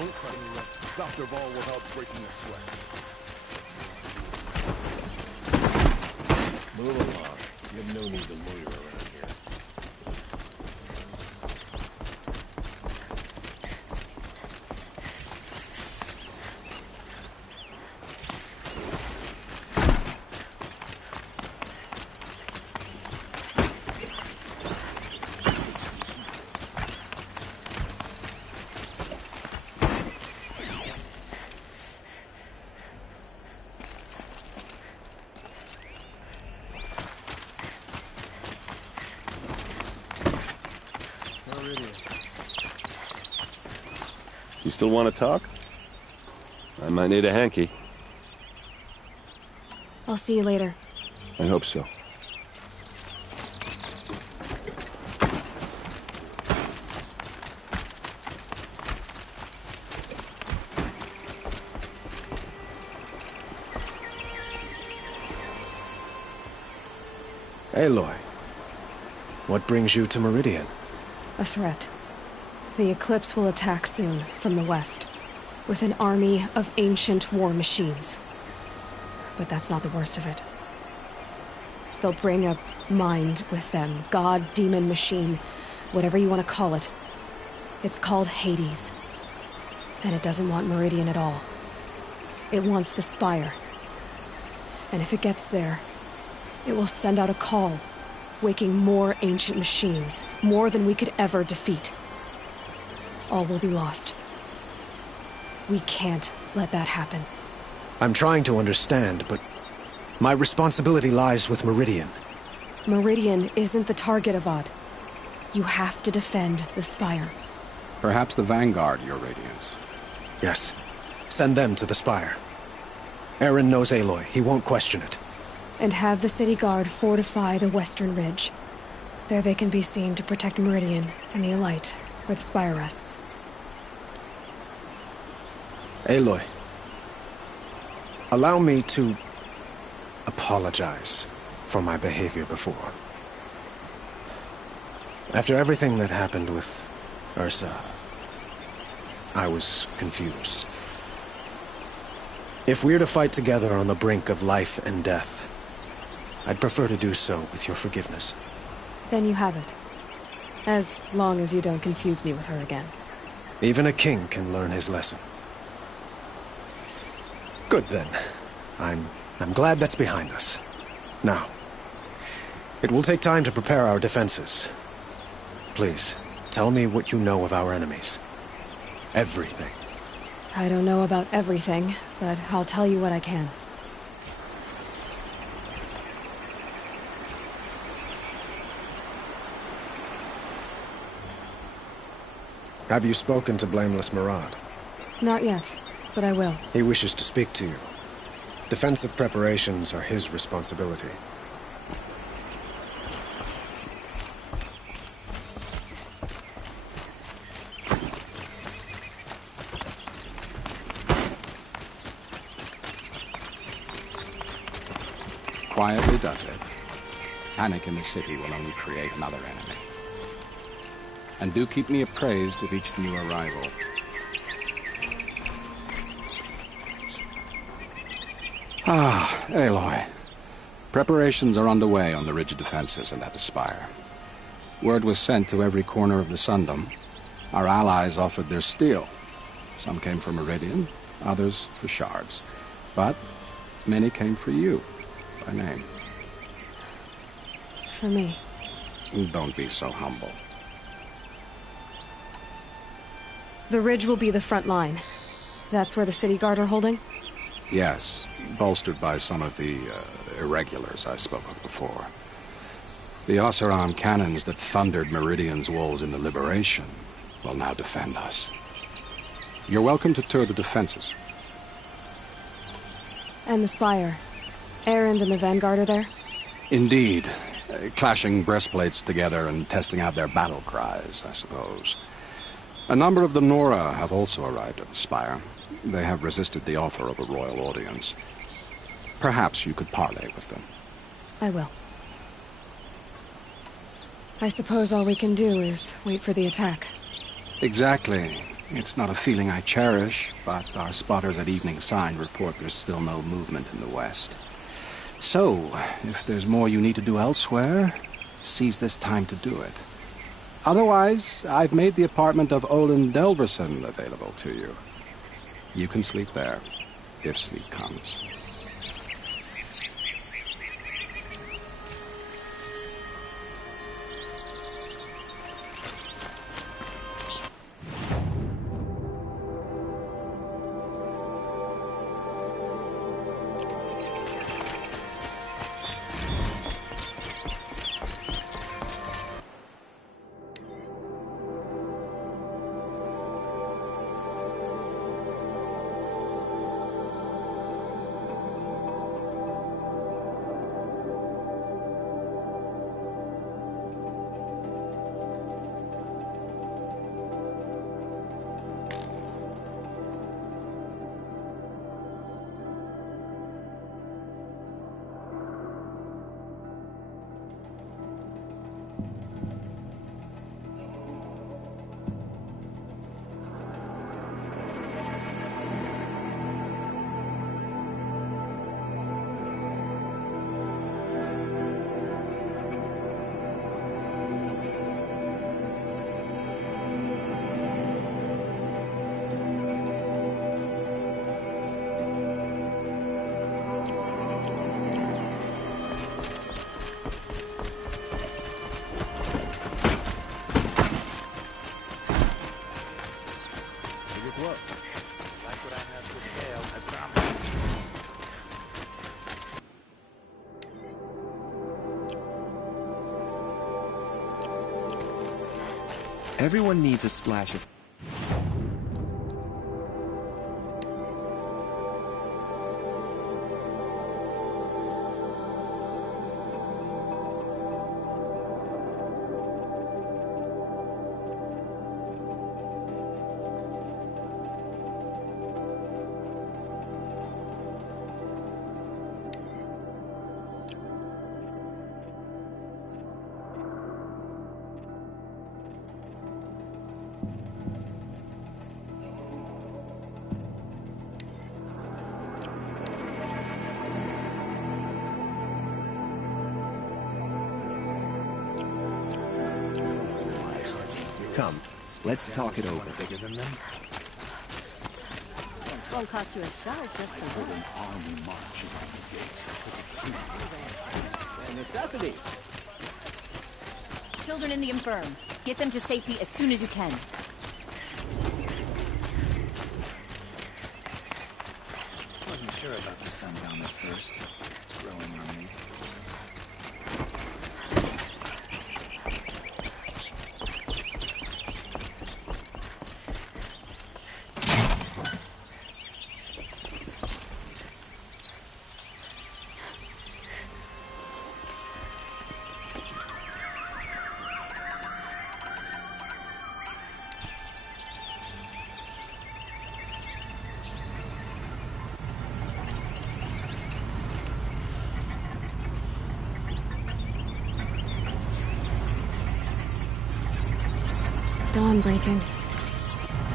Don't try to lift. Dr. Vol will help breaking the sweat. Move along. You have no need to loiter around here. You still want to talk? I might need a hanky. I'll see you later. I hope so. Aloy, what brings you to Meridian? A threat. The Eclipse will attack soon, from the west, with an army of ancient war machines. But that's not the worst of it. They'll bring a mind with them, god, demon, machine, whatever you want to call it. It's called Hades. And it doesn't want Meridian at all. It wants the Spire. And if it gets there, it will send out a call, waking more ancient machines, more than we could ever defeat. All will be lost. We can't let that happen. I'm trying to understand, but my responsibility lies with Meridian. Meridian isn't the target, Avad. You have to defend the Spire. Perhaps the Vanguard, Your Radiance. Yes. Send them to the Spire. Eren knows Aloy. He won't question it. And have the City Guard fortify the Western Ridge. There they can be seen to protect Meridian and the Elite, where the Spire rests. Aloy, allow me to apologize for my behavior before. After everything that happened with Ursa, I was confused. If we're to fight together on the brink of life and death, I'd prefer to do so with your forgiveness. Then you have it. As long as you don't confuse me with her again. Even a king can learn his lesson. Good then. I'm glad that's behind us. Now, it will take time to prepare our defenses. Please, tell me what you know of our enemies. Everything. I don't know about everything, but I'll tell you what I can. Have you spoken to Blameless Murad? Not yet, but I will. He wishes to speak to you. Defensive preparations are his responsibility. Quietly does it. Panic in the city will only create another enemy. And do keep me appraised of each new arrival. Ah, Aloy. Preparations are underway on the ridge defenses and at the Spire. Word was sent to every corner of the Sundom. Our allies offered their steel. Some came for Meridian, others for shards. But many came for you, by name. For me. Don't be so humble. The ridge will be the front line. That's where the City Guard are holding? Yes, bolstered by some of the irregulars I spoke of before. The Oseram cannons that thundered Meridian's walls in the Liberation will now defend us. You're welcome to tour the defenses. And the Spire. Erend and the Vanguard are there? Indeed. Clashing breastplates together and testing out their battle cries, I suppose. A number of the Nora have also arrived at the Spire. They have resisted the offer of a royal audience. Perhaps you could parley with them. I will. I suppose all we can do is wait for the attack. Exactly. It's not a feeling I cherish, but our spotters at Evening Sign report there's still no movement in the west. So, if there's more you need to do elsewhere, seize this time to do it. Otherwise, I've made the apartment of Olin Delverson available to you. You can sleep there, if sleep comes. Everyone needs a splash of... Come, let's talk it over. Bigger than them? Won't cost you a shot just for An army marches on the gates of Necessities. children in the infirm. Get them to safety as soon as you can. Wasn't sure about the sundown at first. It's growing on me. Dawn breaking.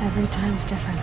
Every time's different.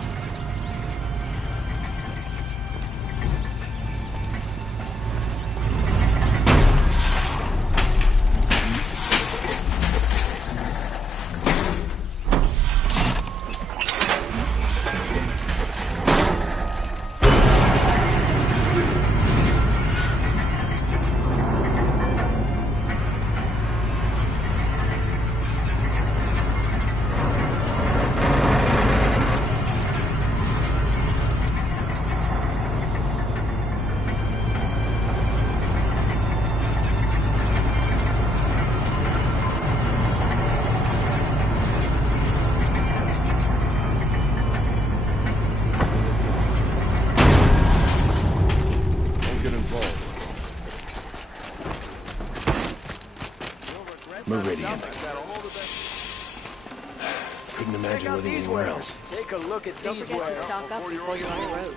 Meridian. Couldn't imagine living anywhere else. Take a look at Don't these forget to wares. stock up before you're on the road.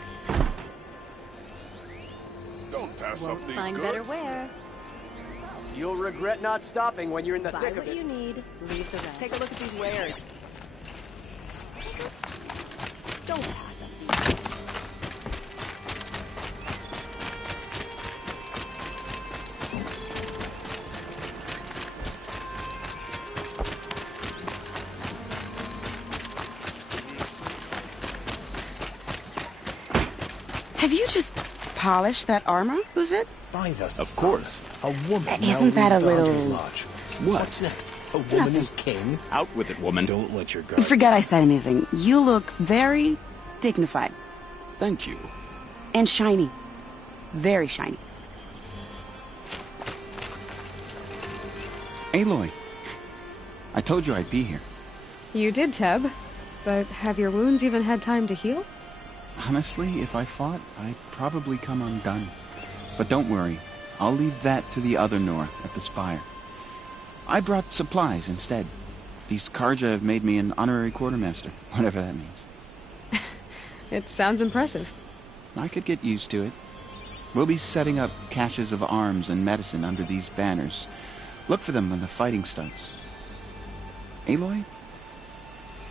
Don't pass up Won't these find goods. better wear. You'll regret not stopping when you're in the Buy thick of what it. you need, leave the rest. Take a look at these wares. Don't pass up. Have you just polished that armor, Uvid? By the Of course. A woman Isn't now that leads a the little- Hunter's Lodge. What? What's next? A woman Nothing. is king? Out with it, woman. Don't let your guard Forget I said anything. You look very dignified. Thank you. And shiny. Very shiny. Aloy, I told you I'd be here. You did, Teb. But have your wounds even had time to heal? Honestly, if I fought, I'd probably come undone. But don't worry, I'll leave that to the other Nor at the Spire. I brought supplies instead. These Karja have made me an honorary quartermaster, whatever that means. It sounds impressive. I could get used to it. We'll be setting up caches of arms and medicine under these banners. Look for them when the fighting starts. Aloy,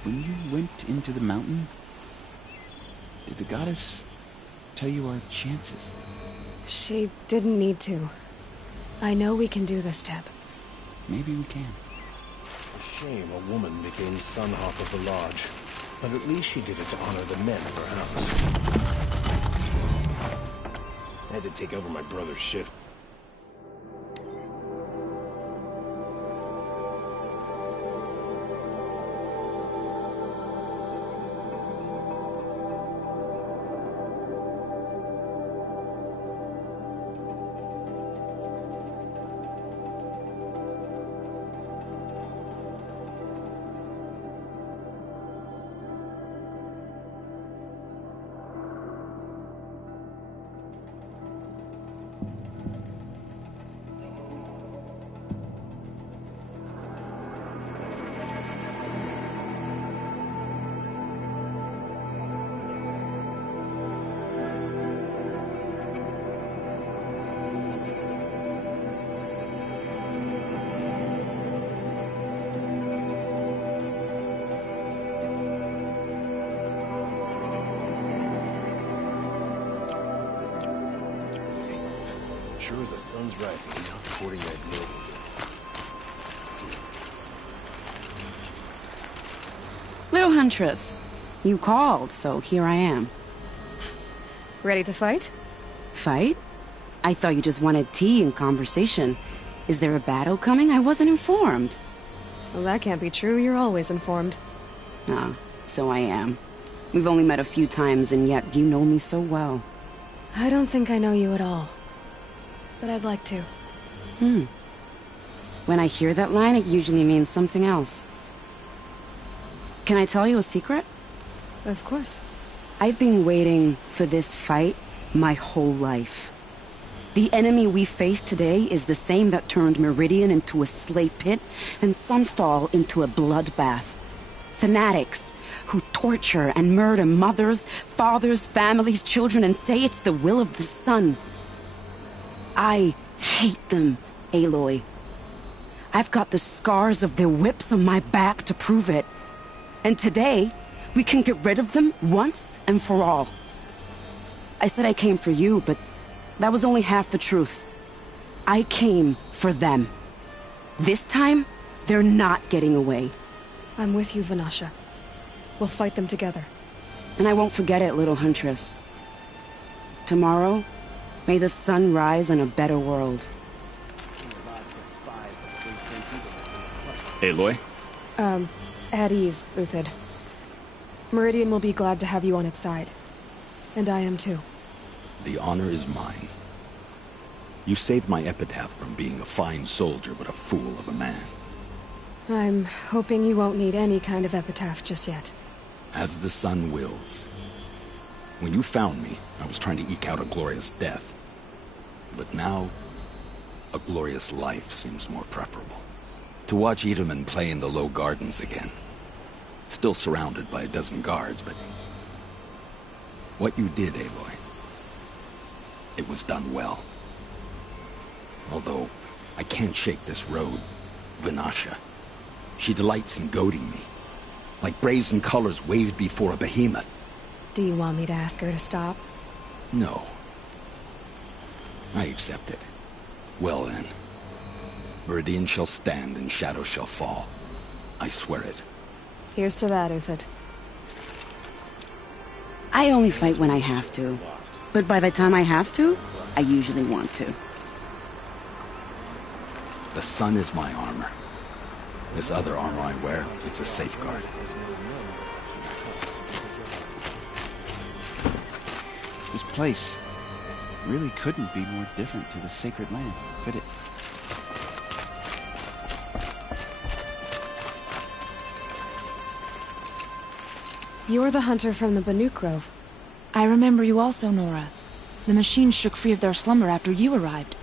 when you went into the mountain, did the goddess tell you our chances? She didn't need to. I know we can do this, Teb. Maybe we can. A shame a woman became Sunhawk of the Lodge. But at least she did it to honor the men of her house. I had to take over my brother's shift. Sure as the sun's rising, he's out courting that girl. Little Huntress, you called, so here I am. Ready to fight? Fight? I thought you just wanted tea and conversation. Is there a battle coming? I wasn't informed. Well, that can't be true. You're always informed. Ah, so I am. We've only met a few times, and yet you know me so well. I don't think I know you at all. But I'd like to. When I hear that line, it usually means something else. Can I tell you a secret? Of course. I've been waiting for this fight my whole life. The enemy we face today is the same that turned Meridian into a slave pit and Sunfall into a bloodbath. Fanatics who torture and murder mothers, fathers, families, children, and say it's the will of the sun. I hate them, Aloy. I've got the scars of their whips on my back to prove it. And today, we can get rid of them once and for all. I said I came for you, but that was only half the truth. I came for them. This time, they're not getting away. I'm with you, Vanasha. We'll fight them together. And I won't forget it, little Huntress. Tomorrow, may the sun rise in a better world. Aloy? At ease, Uthid. Meridian will be glad to have you on its side. And I am too. The honor is mine. You saved my epitaph from being a fine soldier, but a fool of a man. I'm hoping you won't need any kind of epitaph just yet. As the sun wills. When you found me, I was trying to eke out a glorious death. But now, a glorious life seems more preferable. To watch Edelman play in the low gardens again. Still surrounded by a dozen guards, but... what you did, Aloy, it was done well. Although, I can't shake this road, Vanasha. She delights in goading me. Like brazen colors waved before a behemoth. Do you want me to ask her to stop? No. I accept it. Well then. Meridian shall stand and shadow shall fall. I swear it. Here's to that, Uthid. I only fight when I have to. But by the time I have to, I usually want to. The sun is my armor. This other armor I wear is a safeguard. This place really couldn't be more different to the sacred land, could it? You're the hunter from the Banuk Grove. I remember you also, Nora. The machines shook free of their slumber after you arrived.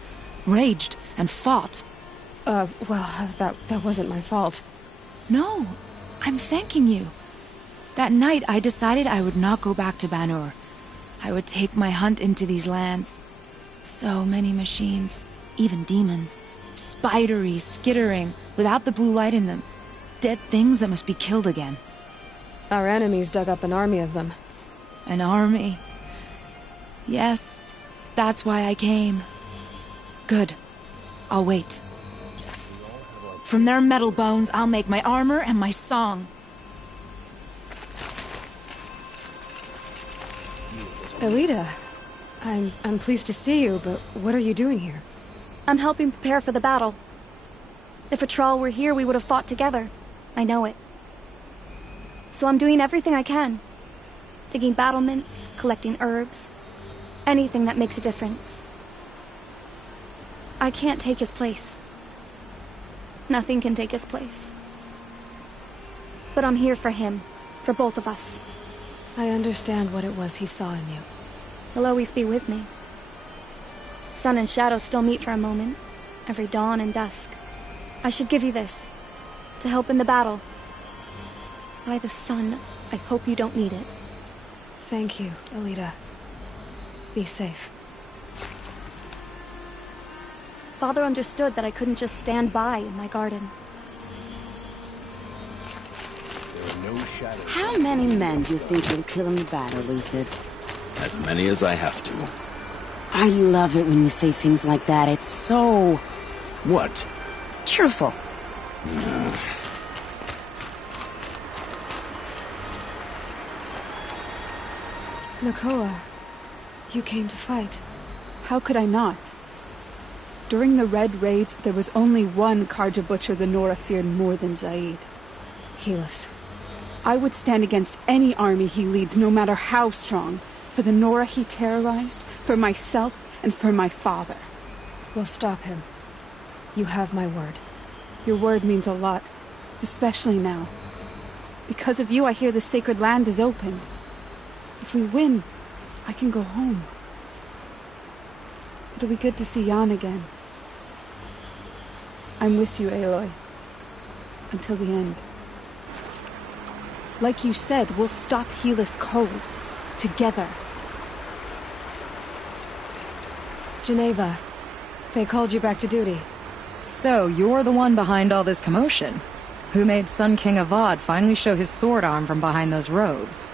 Raged and fought. Well, that wasn't my fault. No, I'm thanking you. That night I decided I would not go back to Banur. I would take my hunt into these lands. So many machines, even demons. Spidery, skittering, without the blue light in them. Dead things that must be killed again. Our enemies dug up an army of them. An army. Yes, that's why I came. Good. I'll wait. From their metal bones, I'll make my armor and my song. Elita, I'm pleased to see you, but what are you doing here? I'm helping prepare for the battle. If a Thrall were here, we would have fought together. I know it. So I'm doing everything I can. Digging battlements, collecting herbs. Anything that makes a difference. I can't take his place. Nothing can take his place. But I'm here for him. For both of us. I understand what it was he saw in you. He'll always be with me. Sun and shadow still meet for a moment. Every dawn and dusk. I should give you this. To help in the battle. By the sun, I hope you don't need it. Thank you, Elita. Be safe. Father understood that I couldn't just stand by in my garden. How many men do you think you'll kill in the battle, Uthid? As many as I have to. I love it when you say things like that. It's so... What? cheerful. Nakoa, you came to fight. How could I not? During the Red Raids, there was only one Karja butcher the Nora feared more than Zaid. Helis. I would stand against any army he leads, no matter how strong. For the Nora he terrorized, for myself, and for my father. We'll stop him. You have my word. Your word means a lot, especially now. Because of you, I hear the sacred land is opened. If we win, I can go home. It'll be good to see Jan again. I'm with you, Aloy. Until the end. Like you said, we'll stop Helis cold. Together. Geneva, they called you back to duty. So, you're the one behind all this commotion? Who made Sun King Avad finally show his sword arm from behind those robes?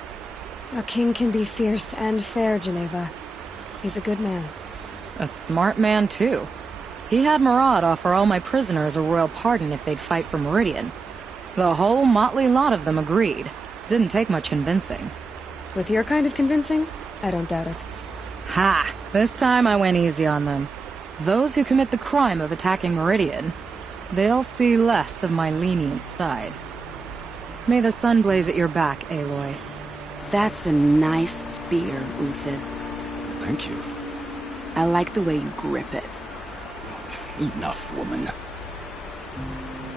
A king can be fierce and fair, Geneva. He's a good man. A smart man, too. He had Murad offer all my prisoners a royal pardon if they'd fight for Meridian. The whole motley lot of them agreed. Didn't take much convincing. With your kind of convincing, I don't doubt it. Ha! This time I went easy on them. Those who commit the crime of attacking Meridian, they'll see less of my lenient side. May the sun blaze at your back, Aloy. That's a nice spear, Uthid. Thank you. I like the way you grip it. Enough, woman.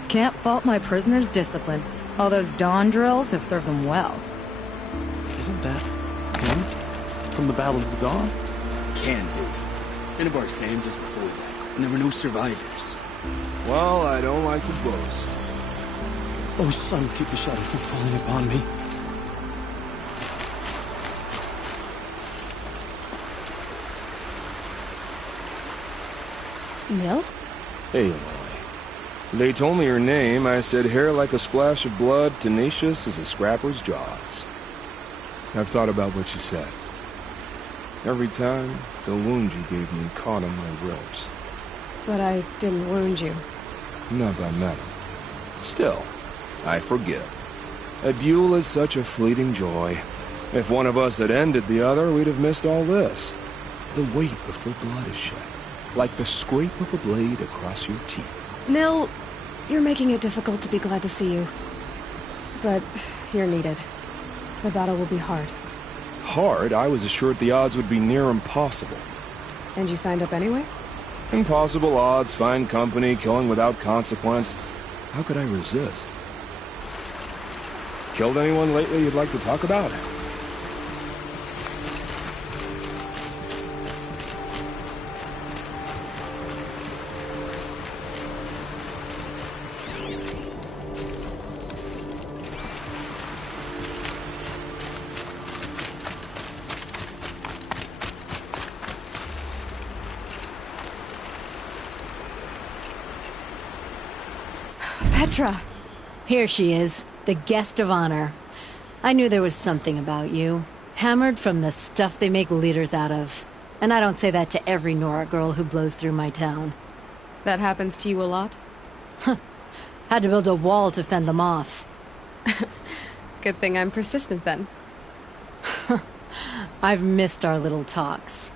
Can't fault my prisoners' discipline. All those dawn drills have served them well. Isn't that him? From the Battle of the Dawn? Can be. Cinnabar Sands was before that, and there were no survivors. Well, I don't like to boast. Oh, sun, keep the shadow from falling upon me. Nil? Aloy. They told me her name. I said hair like a splash of blood, tenacious as a scrapper's jaws. I've thought about what you said. Every time, the wound you gave me caught on my ribs. But I didn't wound you. Not by metal. Still, I forgive. A duel is such a fleeting joy. If one of us had ended the other, we'd have missed all this. The weight before blood is shed. Like the scrape of a blade across your teeth. Nil, you're making it difficult to be glad to see you. But you're needed. The battle will be hard. Hard? I was assured the odds would be near impossible. And you signed up anyway? Impossible odds, fine company, killing without consequence. How could I resist? Killed anyone lately you'd like to talk about? Petra! Here she is, the guest of honor. I knew there was something about you. Hammered from the stuff they make leaders out of. And I don't say that to every Nora girl who blows through my town. That happens to you a lot? Had to build a wall to fend them off. Good thing I'm persistent then. I've missed our little talks.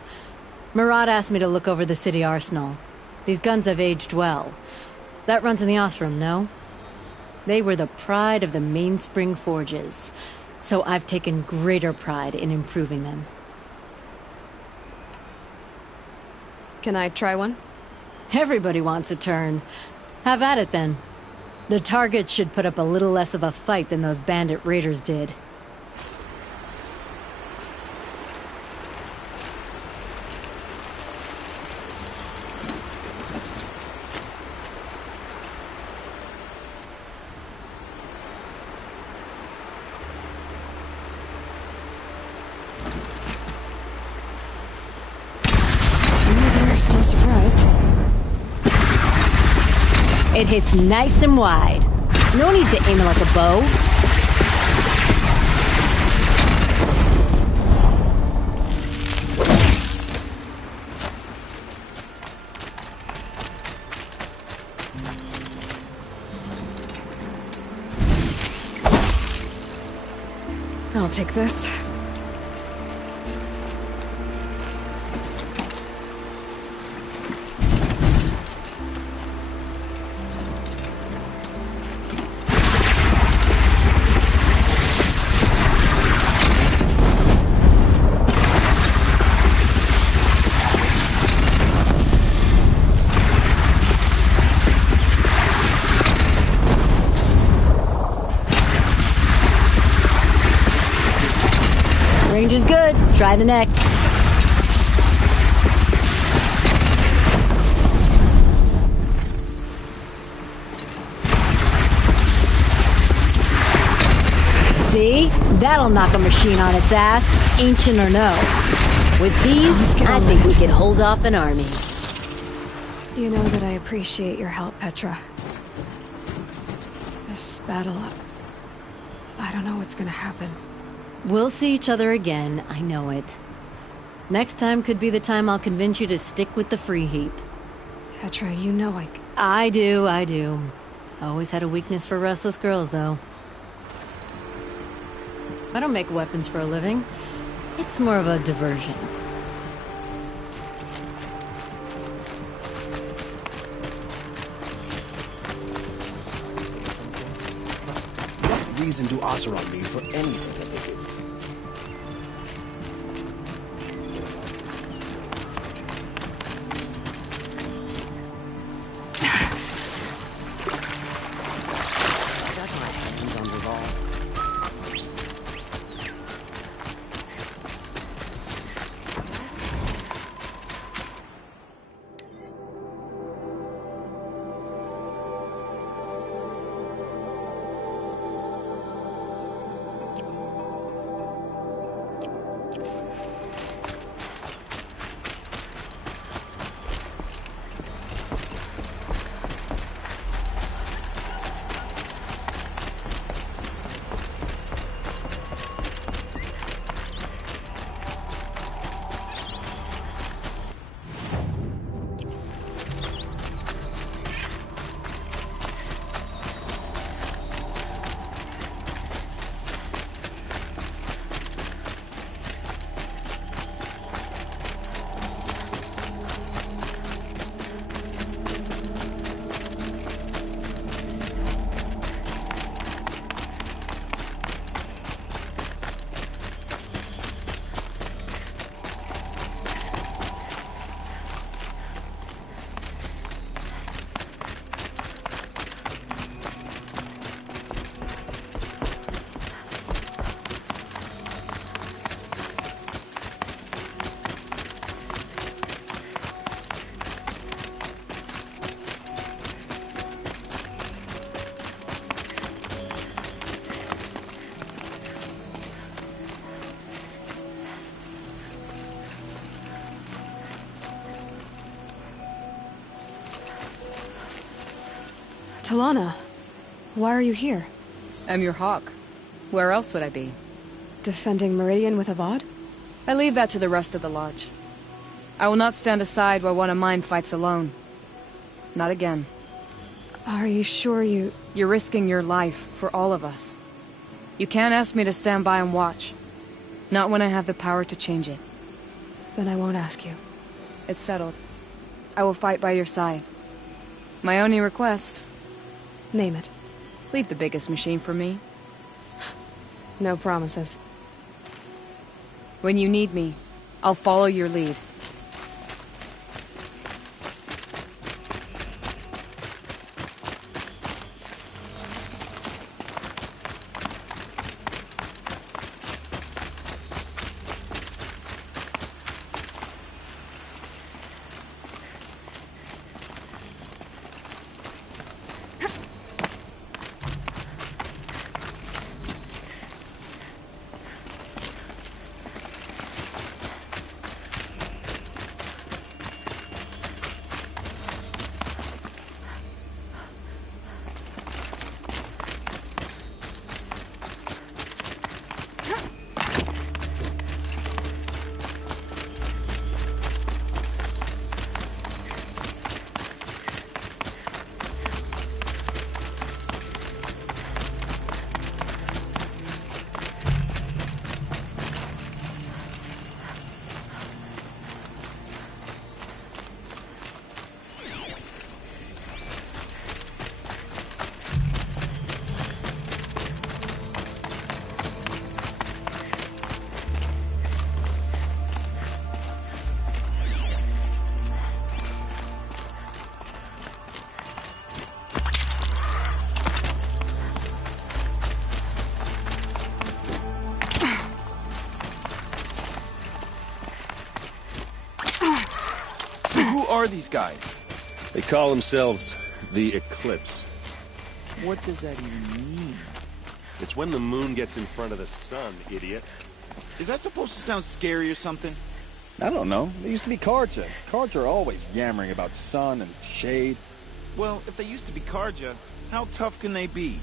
Murat asked me to look over the city arsenal. These guns have aged well. That runs in the Osram, no? They were the pride of the Mainspring Forges, so I've taken greater pride in improving them. Can I try one? Everybody wants a turn. Have at it, then. The targets should put up a little less of a fight than those bandit raiders did. Still surprised. It hits nice and wide. No need to aim it like a bow. I'll take this. Range is good. Try the next. See? That'll knock a machine on its ass, ancient or no. With these, I think we could hold off an army. You know that I appreciate your help, Petra. This battle, I don't know what's gonna happen. We'll see each other again, I know it. Next time could be the time I'll convince you to stick with the free heap. Petra, you know I do. Always had a weakness for restless girls, though. I don't make weapons for a living. It's more of a diversion. What reason do Oseram need for anything that they do? Talana, why are you here? I'm your hawk. Where else would I be? Defending Meridian with Avad? I leave that to the rest of the Lodge. I will not stand aside while one of mine fights alone. Not again. Are you sure you... You're risking your life for all of us. You can't ask me to stand by and watch. Not when I have the power to change it. Then I won't ask you. It's settled. I will fight by your side. My only request... Name it. Leave the biggest machine for me. No promises. When you need me, I'll follow your lead. Who are these guys? They call themselves the Eclipse. What does that even mean? It's when the moon gets in front of the sun, idiot. Is that supposed to sound scary or something? I don't know. They used to be Karja. Karja are always yammering about sun and shade. Well, if they used to be Karja, how tough can they be?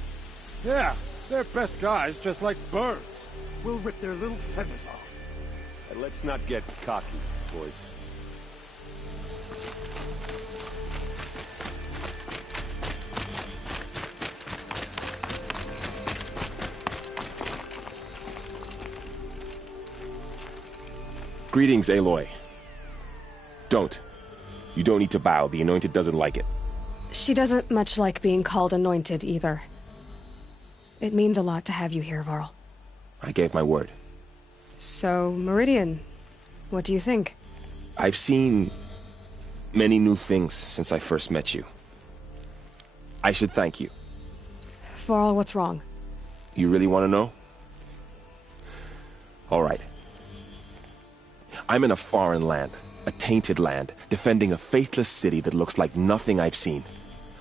Yeah, they're best guys just like birds. We'll rip their little feathers off. And let's not get cocky, boys. Greetings, Aloy. Don't. You don't need to bow. The Anointed doesn't like it. She doesn't much like being called Anointed, either. It means a lot to have you here, Varl. I gave my word. So, Meridian, what do you think? I've seen many new things since I first met you. I should thank you. Varl, what's wrong? You really want to know? All right. I'm in a foreign land, a tainted land, defending a faithless city that looks like nothing I've seen.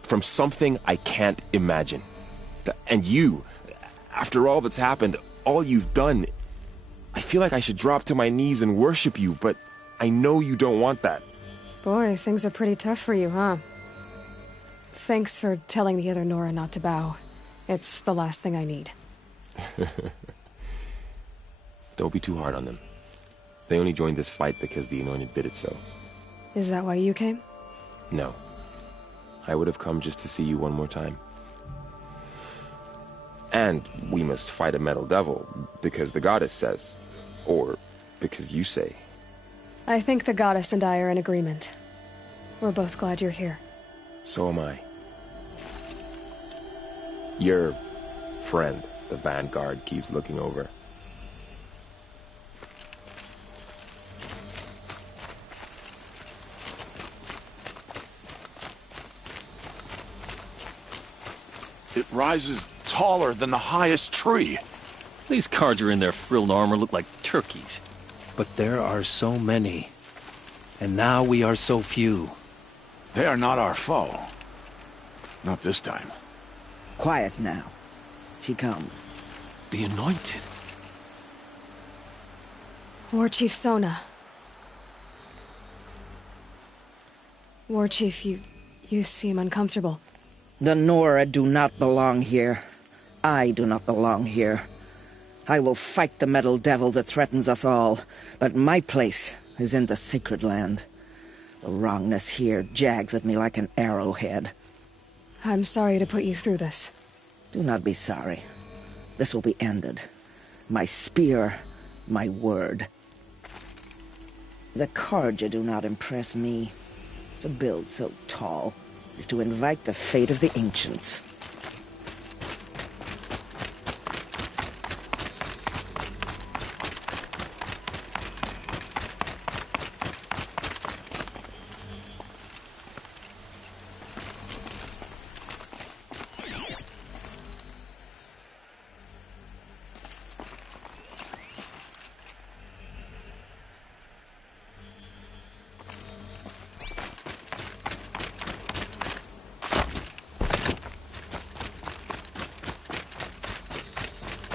From something I can't imagine. And you, after all that's happened, all you've done, I feel like I should drop to my knees and worship you, but I know you don't want that. Boy, things are pretty tough for you, huh? Thanks for telling the other Nora not to bow. It's the last thing I need. Don't be too hard on them. They only joined this fight because the Anointed bid it so. Is that why you came? No. I would have come just to see you one more time. And we must fight a metal devil, because the goddess says. Or because you say. I think the goddess and I are in agreement. We're both glad you're here. So am I. Your friend, the Vanguard, keeps looking over. It rises taller than the highest tree. These cards are in their frilled armor look like turkeys. But there are so many. And now we are so few. They are not our foe. Not this time. Quiet now. She comes. The Anointed. War Chief Sona. War Chief, you seem uncomfortable. The Nora do not belong here. I do not belong here. I will fight the metal devil that threatens us all, but my place is in the sacred land. The wrongness here jags at me like an arrowhead. I'm sorry to put you through this. Do not be sorry. This will be ended. My spear, my word. The Carja do not impress me. To build so tall is to invite the fate of the ancients.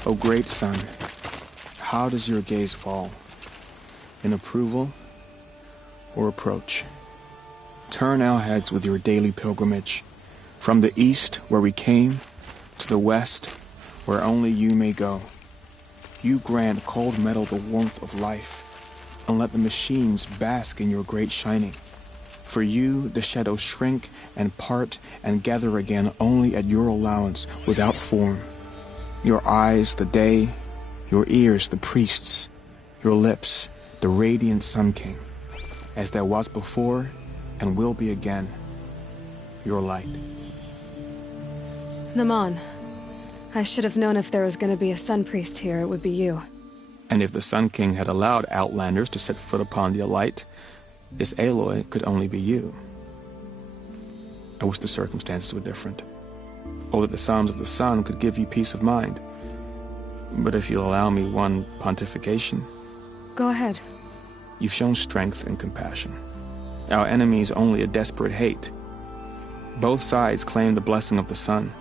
O great sun, how does your gaze fall? In approval or approach? Turn our heads with your daily pilgrimage, from the east where we came, to the west where only you may go. You grant cold metal the warmth of life, and let the machines bask in your great shining. For you, the shadows shrink and part and gather again only at your allowance without form. Your eyes, the day, your ears, the priests, your lips, the radiant Sun King, as there was before and will be again, your light. Naman, I should have known if there was going to be a Sun Priest here, it would be you. And if the Sun King had allowed outlanders to set foot upon the Alight, this Aloy could only be you. I wish the circumstances were different, or that the Psalms of the Sun could give you peace of mind. But if you'll allow me one pontification... Go ahead. You've shown strength and compassion. Our enemies only a desperate hate. Both sides claim the blessing of the sun.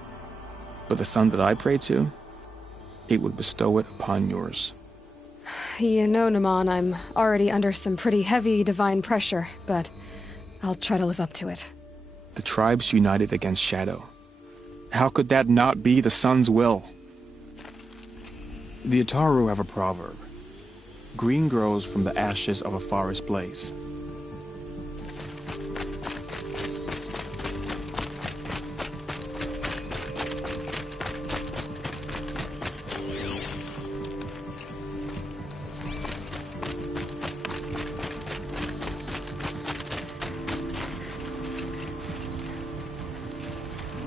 But the sun that I pray to, it would bestow it upon yours. You know, Naman, I'm already under some pretty heavy divine pressure, but I'll try to live up to it. The tribes united against Shadow. How could that not be the sun's will? The Ataru have a proverb. Green grows from the ashes of a forest blaze.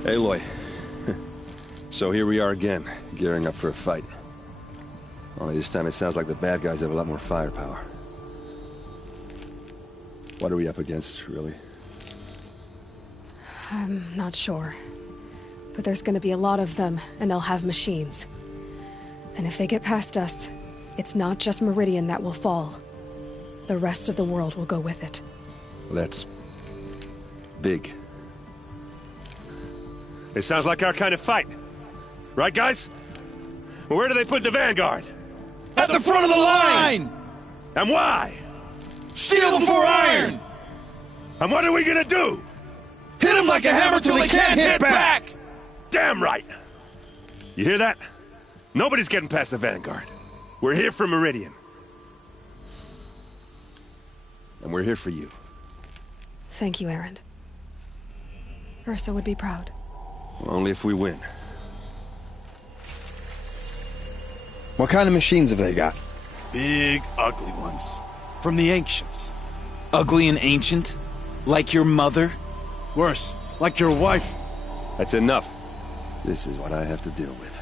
Aloy. So here we are again, gearing up for a fight. Only this time it sounds like the bad guys have a lot more firepower. What are we up against, really? I'm not sure. But there's gonna be a lot of them, and they'll have machines. And if they get past us, it's not just Meridian that will fall. The rest of the world will go with it. That's... big. It sounds like our kind of fight. Right, guys? Where do they put the Vanguard? At the front of the line! And why? Steel before iron! And what are we gonna do? Hit them like a hammer till they can't hit back! Damn right! You hear that? Nobody's getting past the Vanguard. We're here for Meridian. And we're here for you. Thank you, Erend. Ursa would be proud. Well, only if we win. What kind of machines have they got? Big, ugly ones. From the ancients. Ugly and ancient? Like your mother? Worse, like your wife. That's enough. This is what I have to deal with.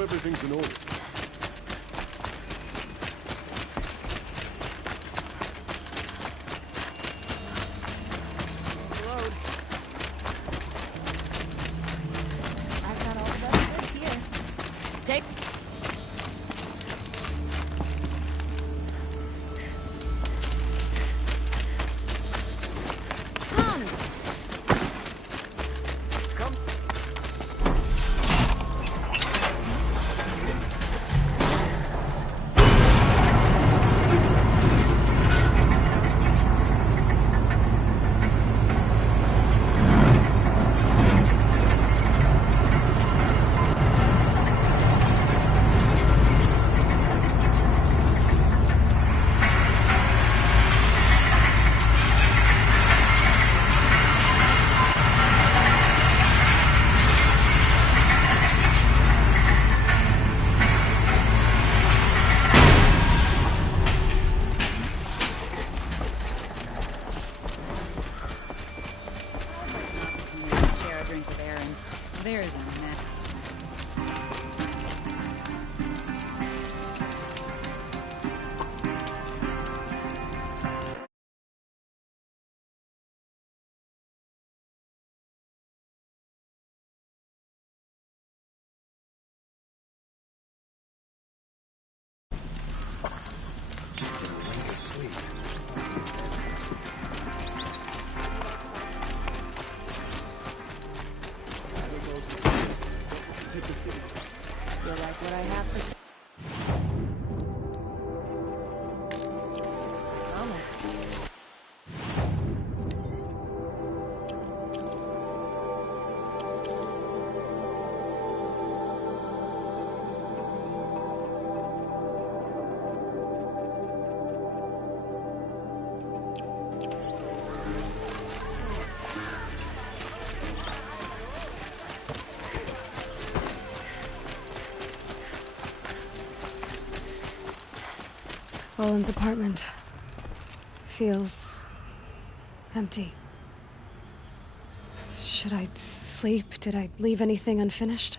Hope everything's in order. I've got all the best here. Take. Share a drink with Aaron. There's a mess. You like what I have to say? Promise. Owen's apartment feels empty. Should I sleep? Did I leave anything unfinished?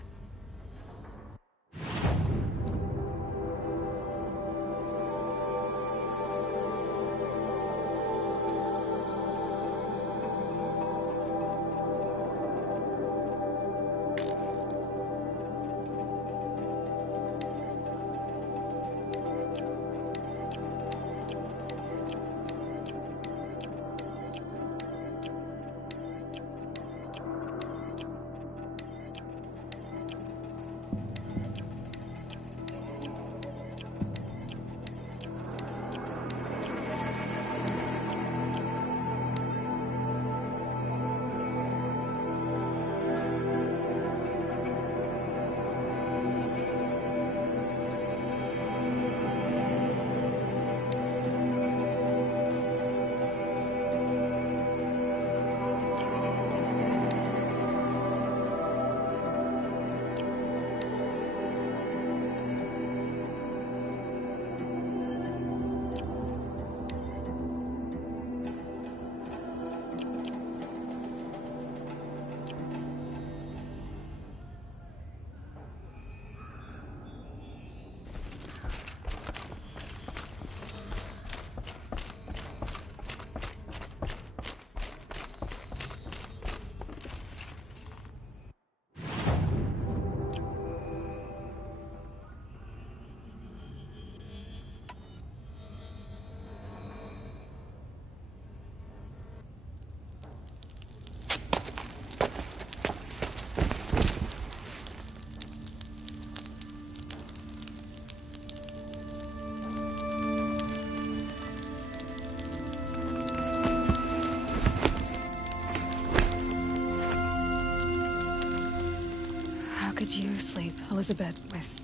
How could you sleep, Elizabeth, with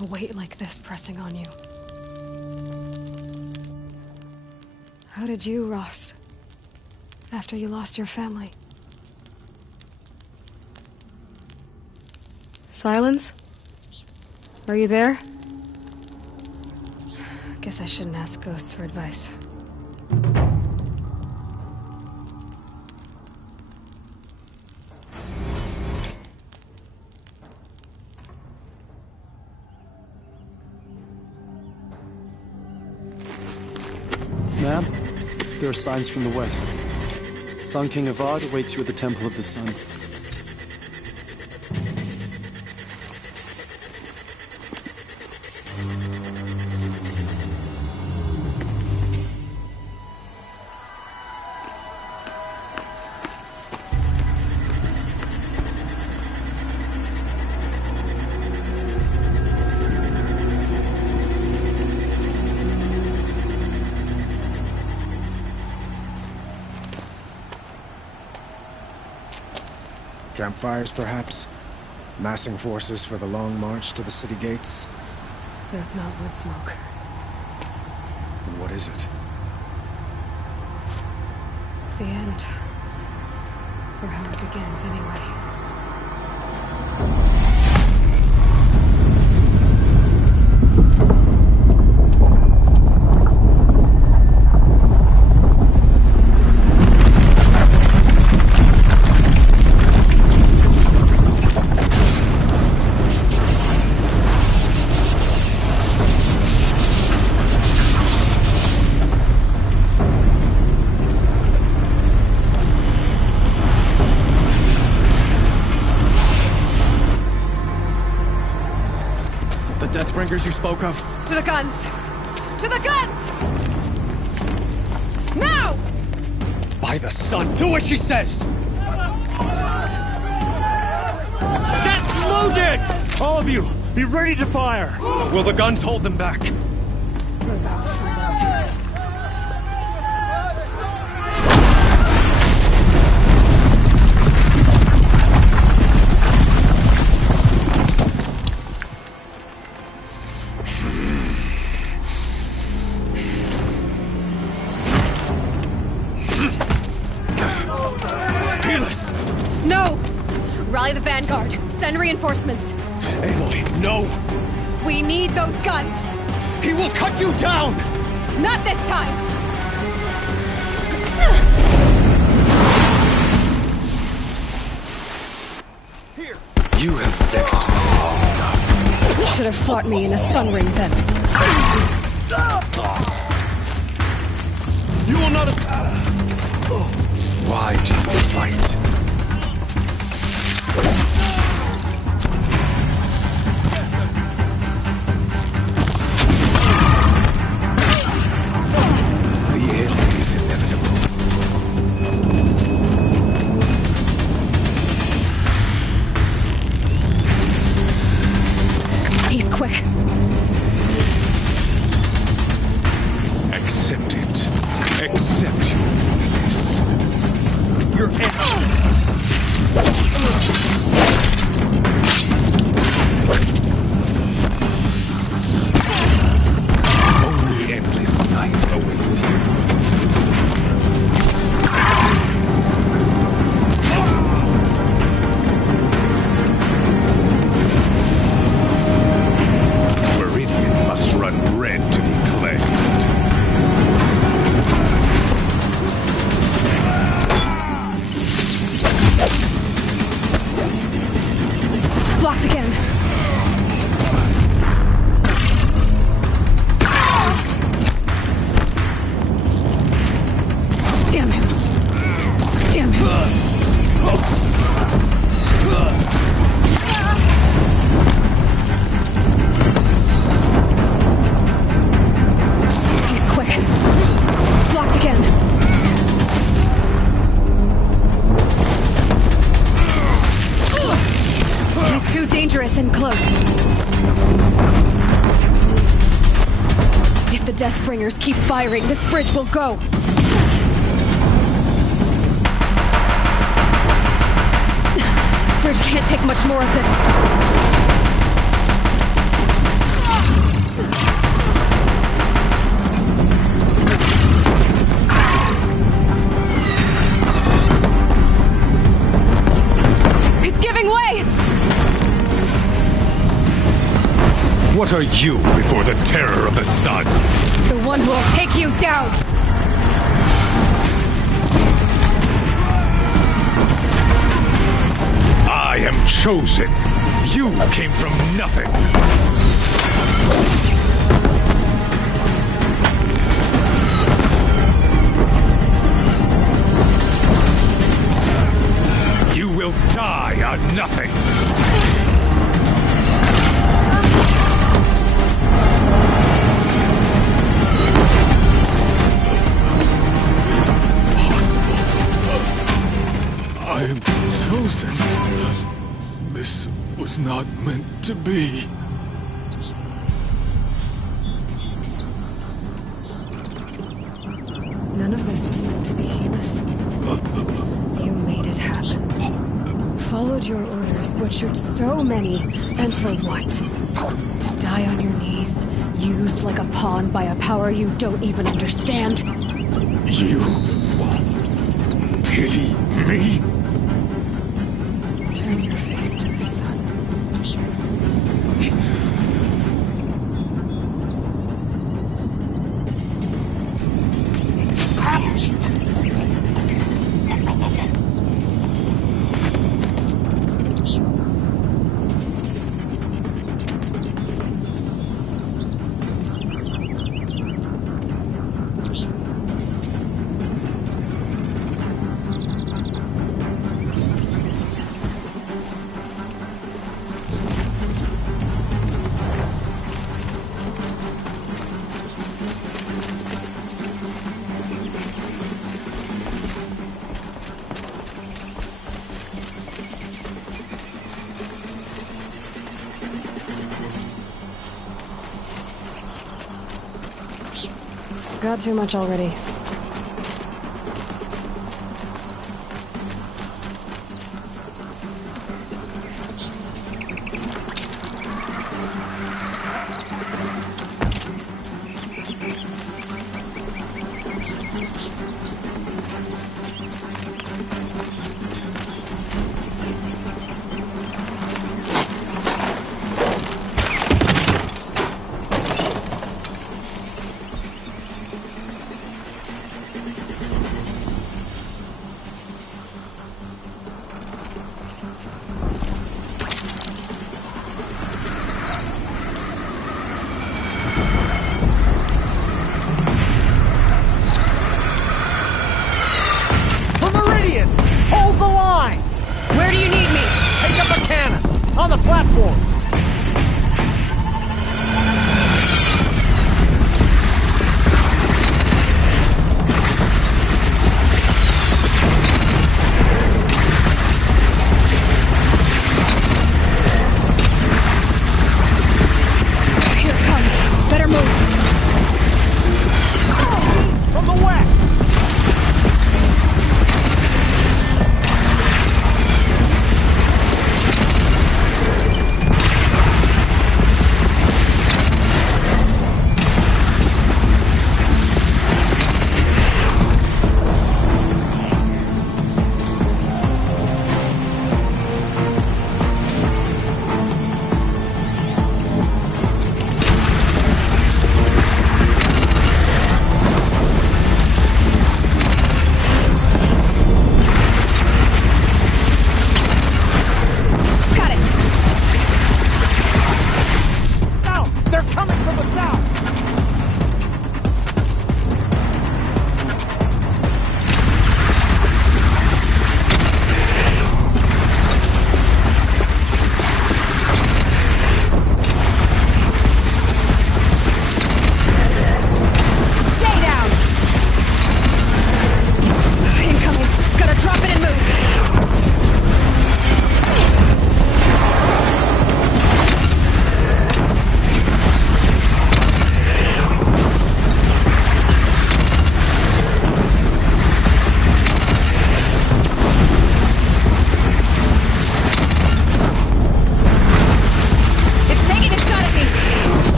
a weight like this pressing on you? How did you, Rost, after you lost your family? Silence? Are you there? Guess I shouldn't ask ghosts for advice. there are signs from the west. Sun King Avad awaits you at the Temple of the Sun. Campfires, perhaps? Massing forces for the long march to the city gates? That's not wood smoke. Then what is it? The end. Or how it begins, anyway. You spoke of? To the guns! To the guns! Now! By the sun, do as she says! Set loaded! All of you, be ready to fire! Will the guns hold them back? We're about to find out. Rally the vanguard. Send reinforcements. Aloy, no! We need those guns! He will cut you down! Not this time! Here! You have vexed me long enough. You should have fought me in a sun ring then. You will not... Why do you fight? Dangerous and close. If the Deathbringers keep firing, this bridge will go. Bridge can't take much more of this. What are you before the terror of the sun? The one who will take you down! I am chosen. You came from nothing. got nothing. I am chosen. This was not meant to be. None of this was meant to be, Helis. You made it happen. Followed your orders, butchered so many, and for what? To die on your knees, used like a pawn by a power you don't even understand? You pity me? Turn your face to the sun. Got too much already.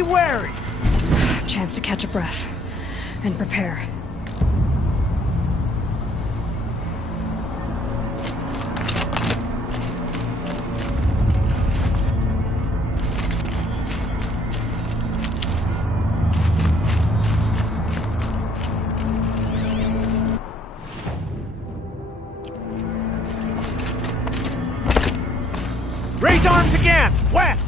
Be wary! Chance to catch a breath and prepare. Raise arms again! West!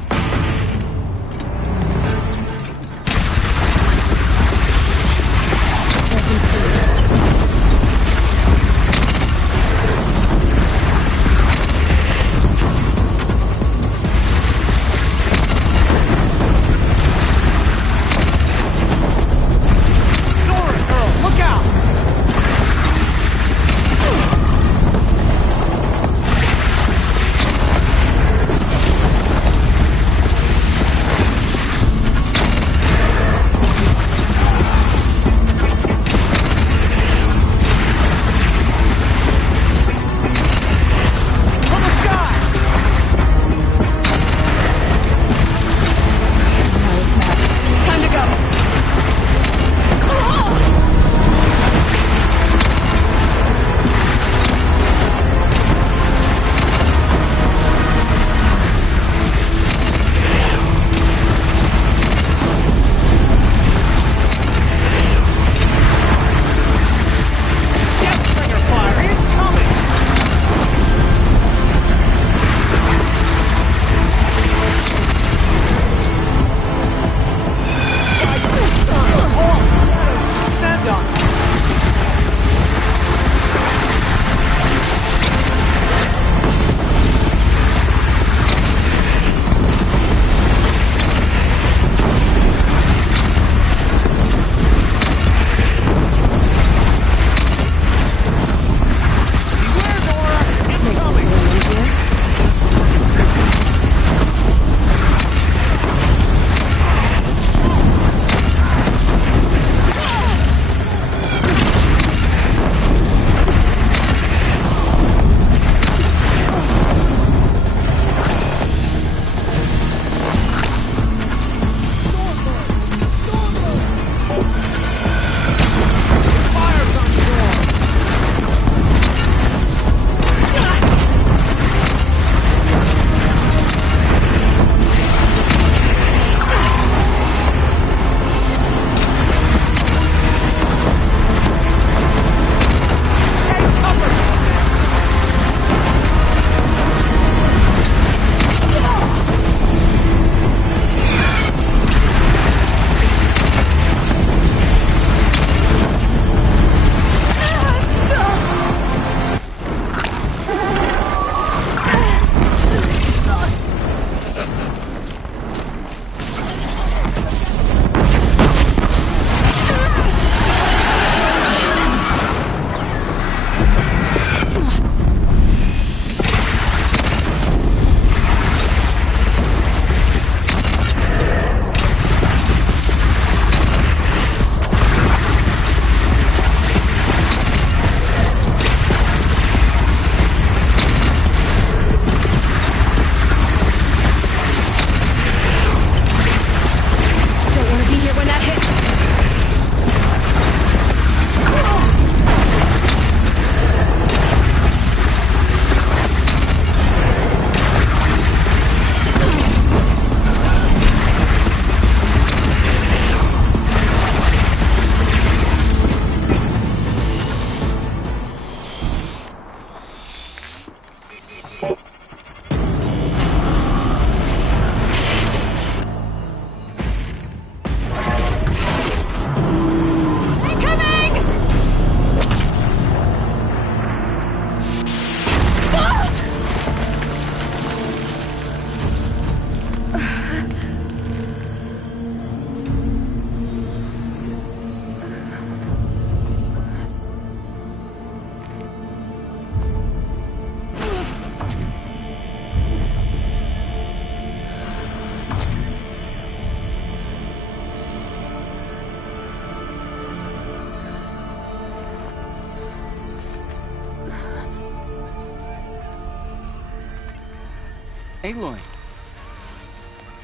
Aloy!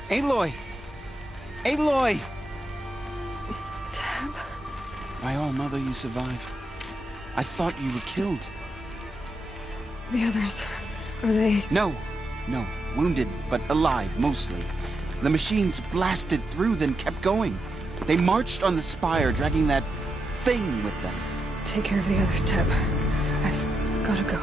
Aloy! Aloy! Tab? By all, Mother, you survived. I thought you were killed. The others, are they... No. Wounded, but alive, mostly. The machines blasted through, then kept going. They marched on the spire, dragging that thing with them. Take care of the others, Tab. I've gotta go.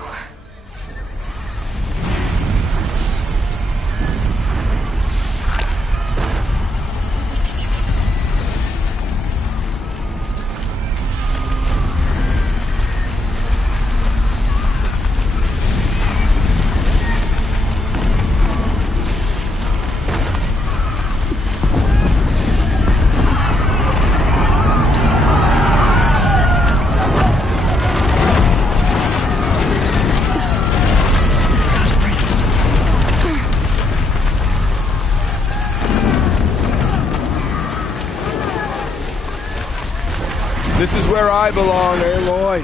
This is where I belong, Aloy.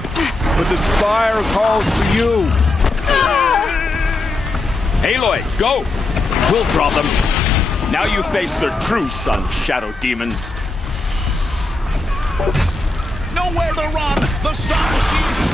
But the Spire calls for you. Aloy, go! We'll draw them. Now you face their true son, Shadow Demons. Nowhere to run! The sun machine!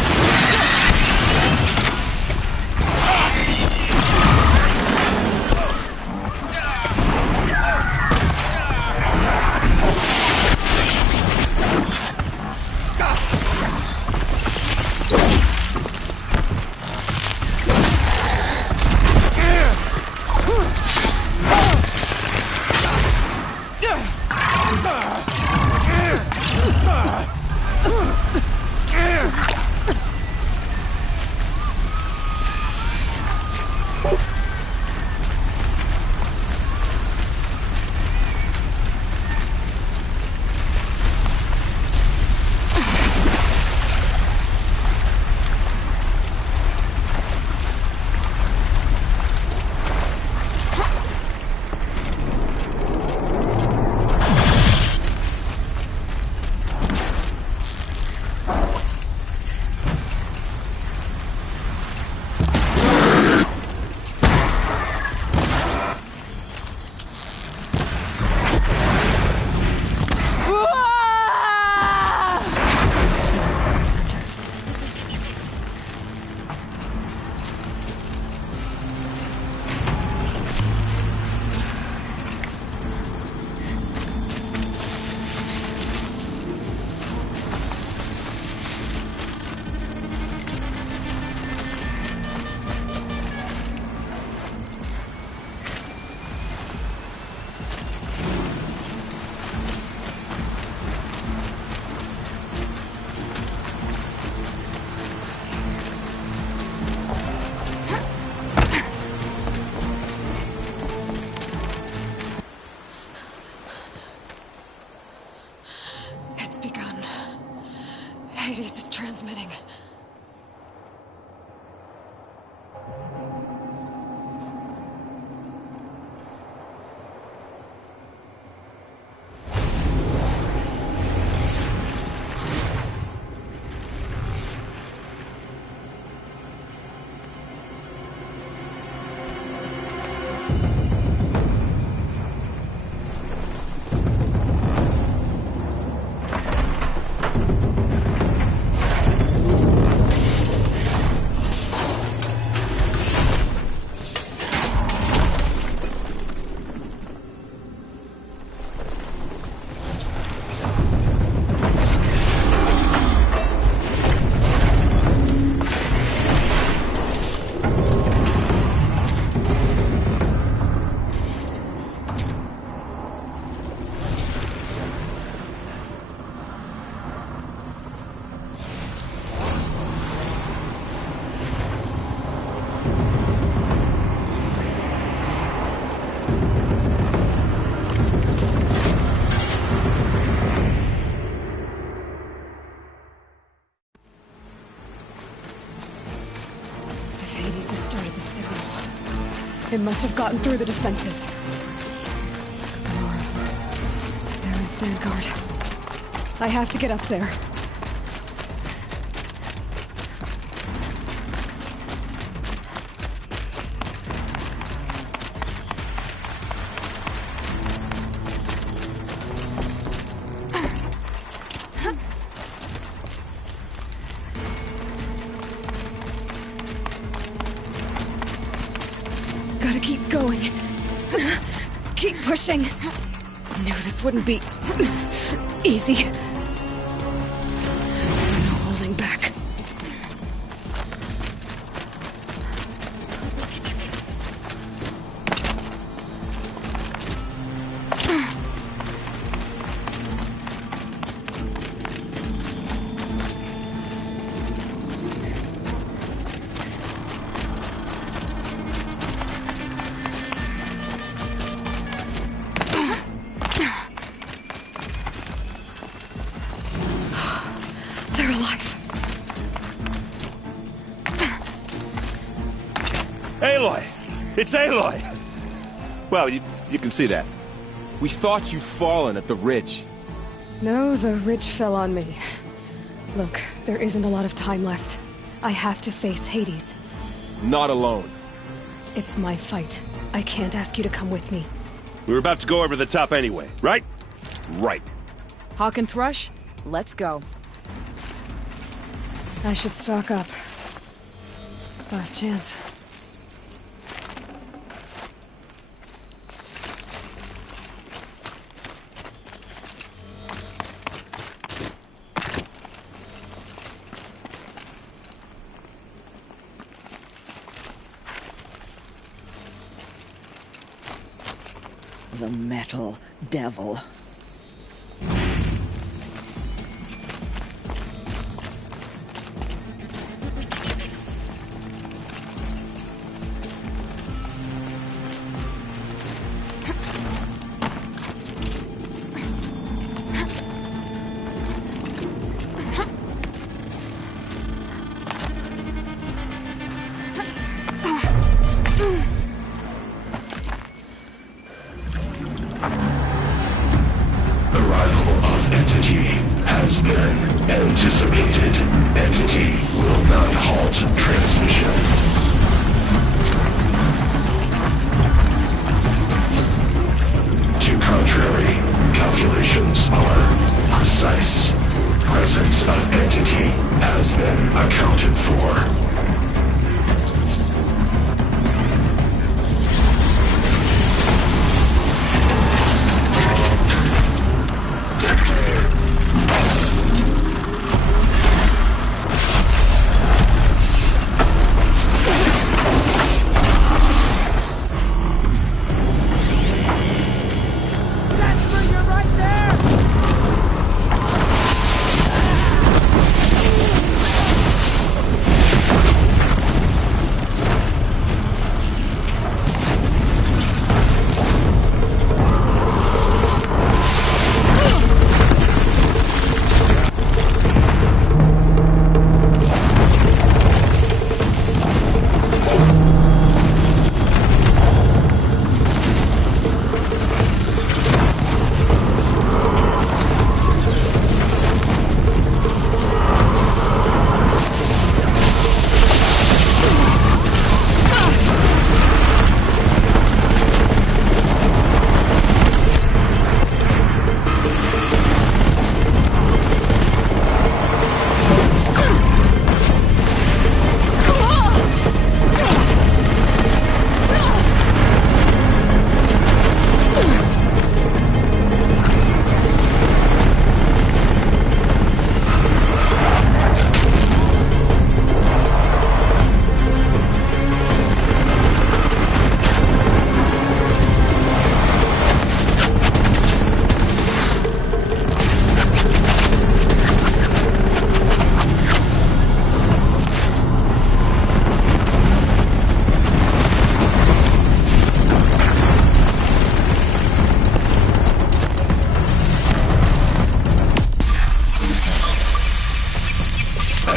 Hades is transmitting. Hades has started the signal. It must have gotten through the defenses. Nora. Baron's vanguard. I have to get up there. gotta keep going. Keep pushing. Knew this wouldn't be easy. No holding back. They're alive. Aloy! It's Aloy! Well, you can see that. We thought you'd fallen at the ridge. No, the ridge fell on me. Look, there isn't a lot of time left. I have to face Hades. Not alone. It's my fight. I can't ask you to come with me. We were about to go over the top anyway, right? Right. Hawk and Thrush, let's go. I should stock up. Last chance. The metal devil. Has been anticipated. Entity will not halt transmission. To contrary, calculations are precise. Presence of entity has been accounted for.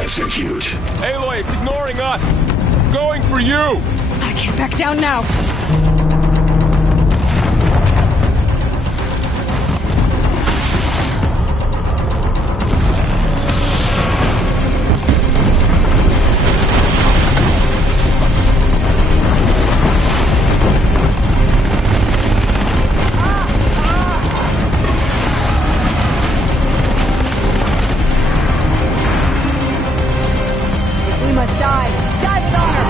Execute. Aloy, it's ignoring us! Going for you! I can't back down now! We must die! Die with honor!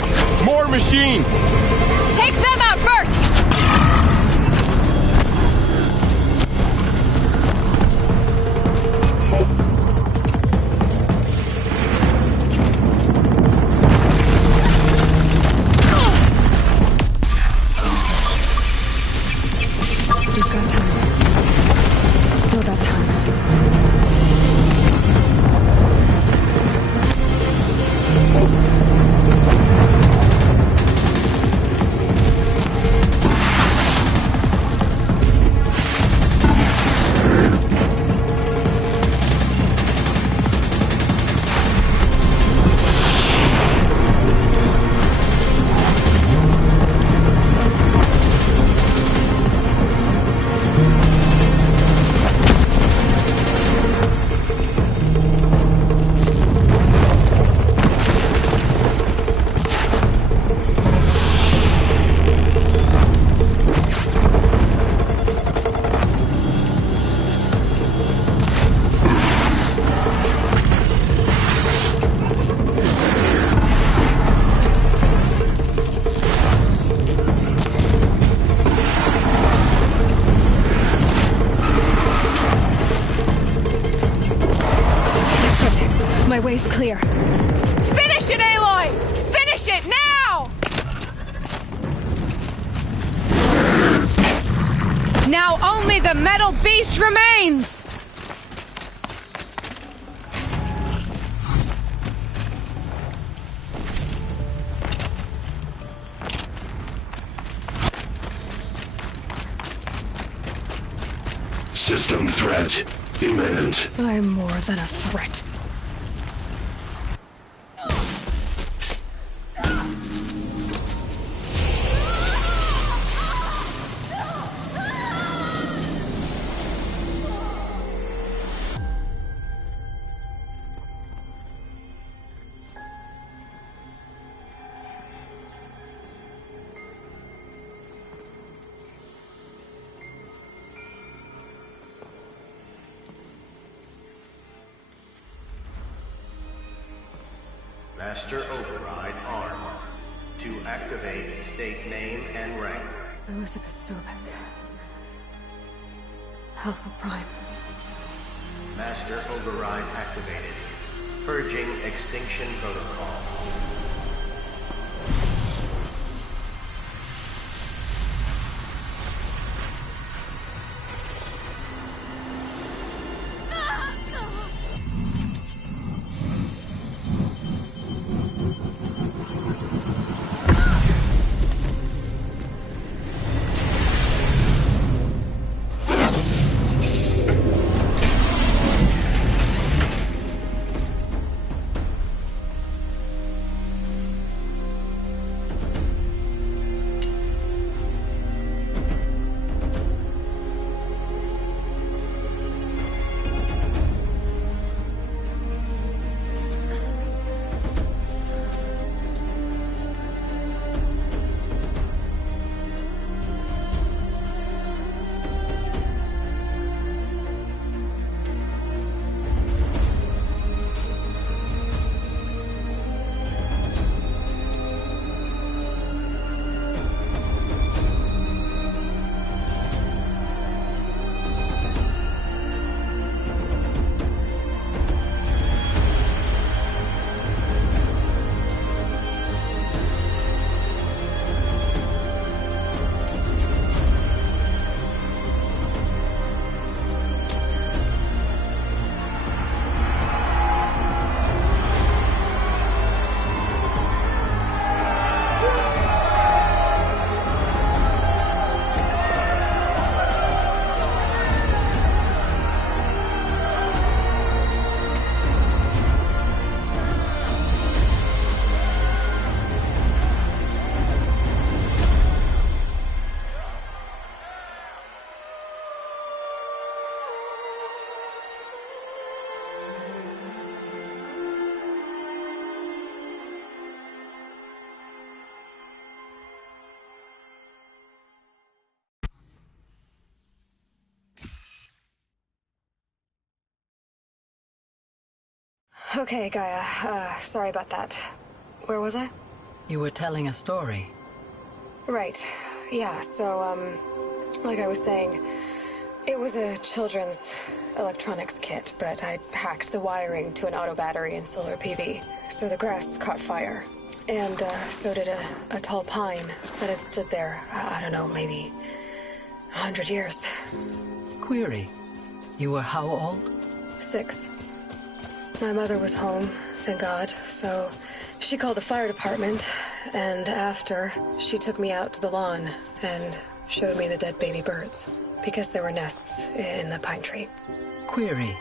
Aloy! More machines! Take them out first! We've got time. Still got time. My way's clear. Finish it, Aloy! Finish it, now! Now only the metal beast remains! System threat imminent. I'm more than a threat. Master Override armed. To activate, state name and rank. Elizabeth Sobeck. Alpha Prime. Master Override activated. Purging extinction protocol. Okay, Gaia. Sorry about that. Where was I? You were telling a story. Right. Yeah, so, like I was saying, it was a children's electronics kit, but I hacked the wiring to an auto battery and solar PV. So the grass caught fire. And, so did a tall pine that had stood there, I don't know, maybe 100 years. Query. You were how old? 6. My mother was home, thank God, so she called the fire department, and after, she took me out to the lawn and showed me the dead baby birds, because there were nests in the pine tree. Query.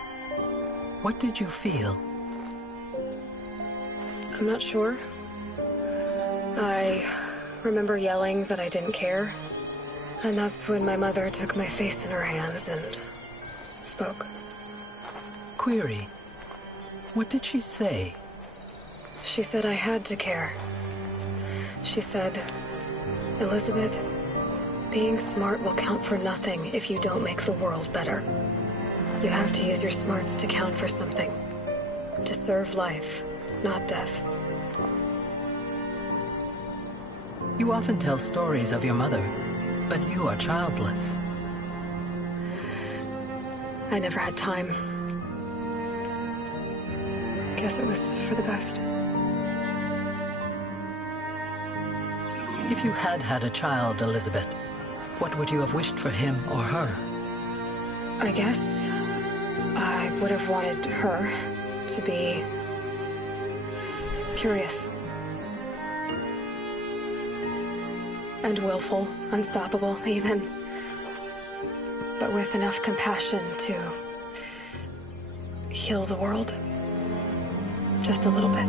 What did you feel? I'm not sure. I remember yelling that I didn't care, and that's when my mother took my face in her hands and spoke. Query. What did she say? She said I had to care. She said, Elizabeth, being smart will count for nothing if you don't make the world better. You have to use your smarts to count for something. To serve life, not death. You often tell stories of your mother, but you are childless. I never had time. Guess it was for the best. If you had had a child, Elizabeth, what would you have wished for him or her? I guess I would have wanted her to be curious. And willful, unstoppable, even. But with enough compassion to heal the world. Just a little bit.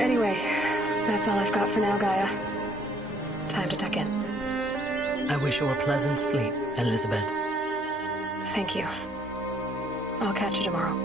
Anyway, that's all I've got for now, Gaia. Time to tuck in. I wish you a pleasant sleep, Elizabeth. Thank you. I'll catch you tomorrow.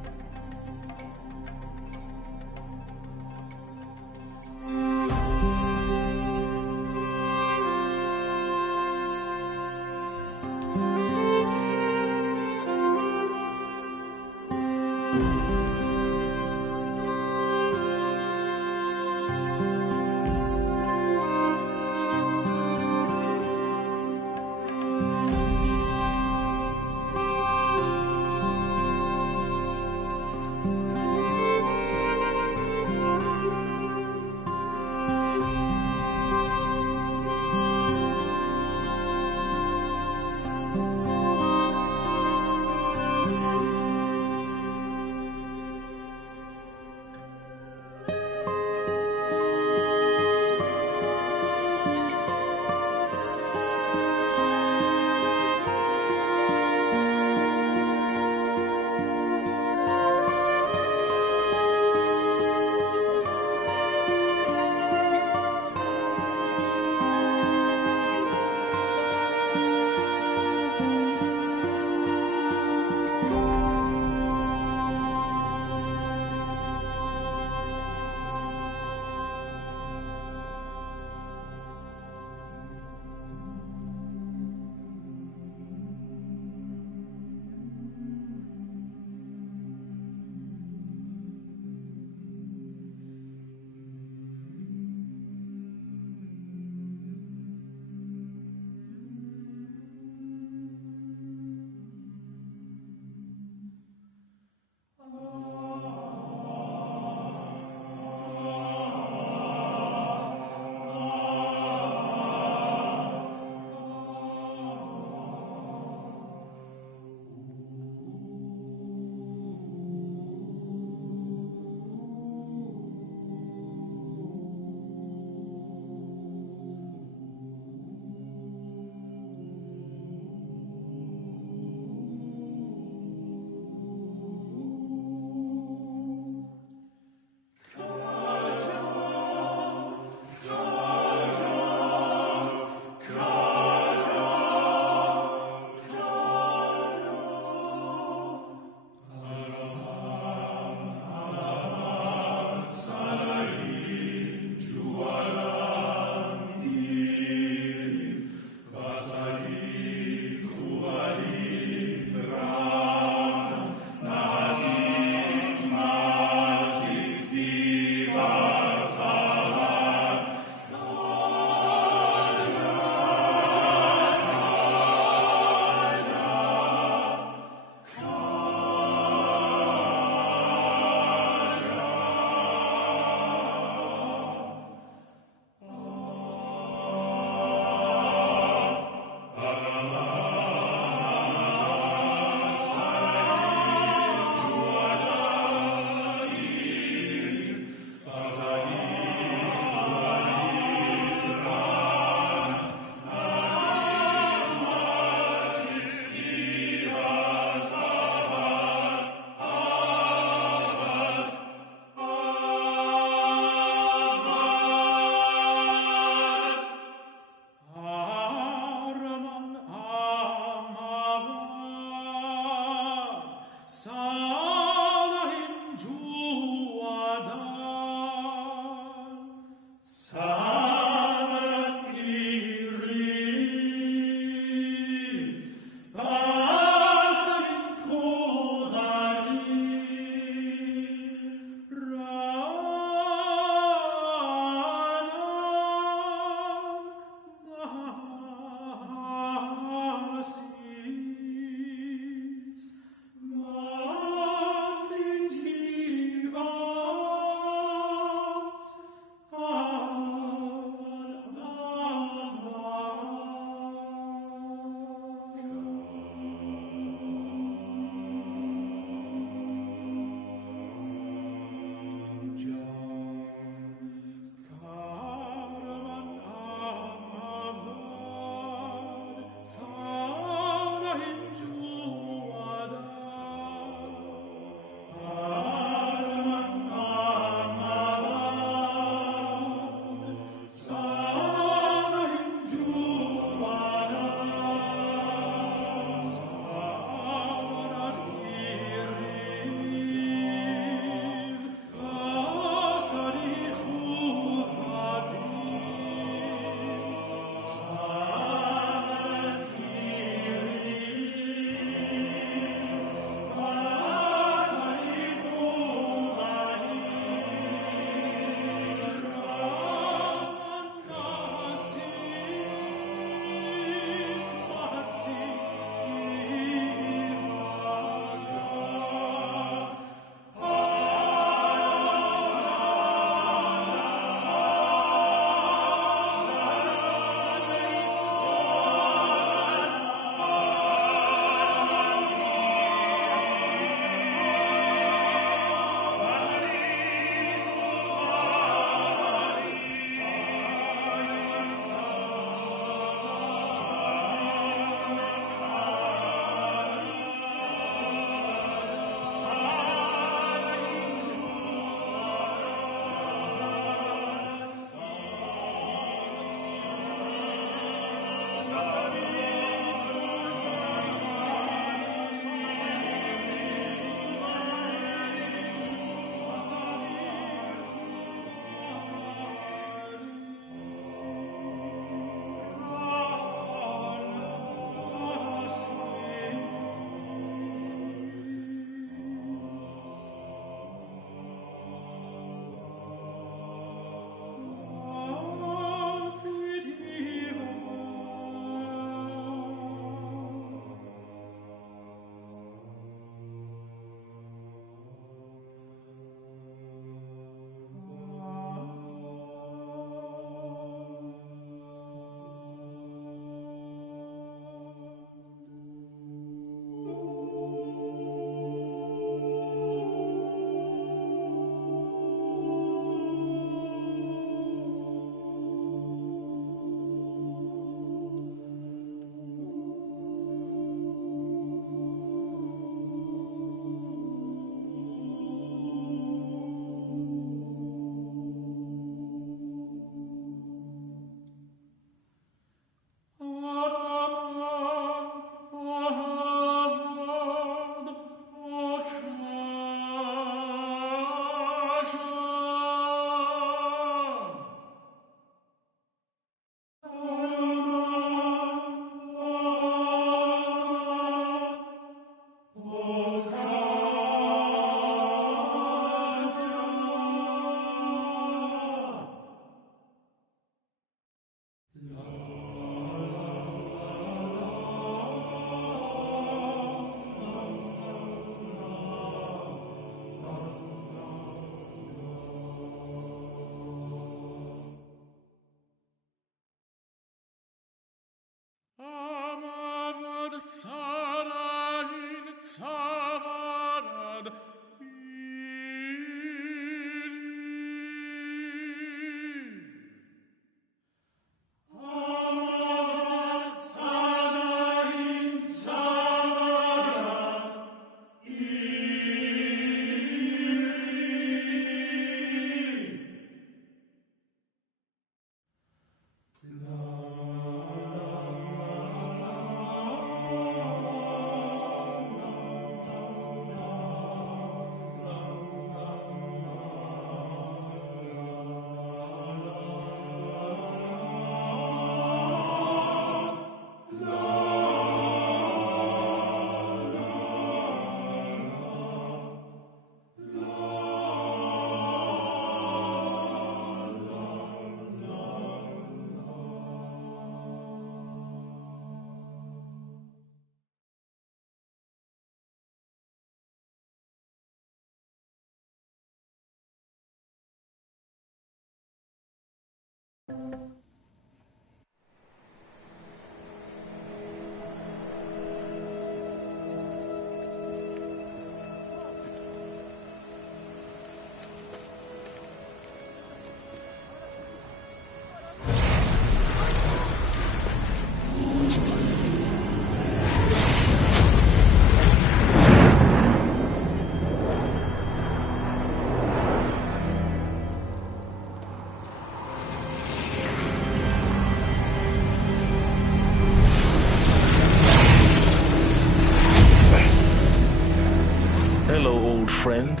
Hello, old friend.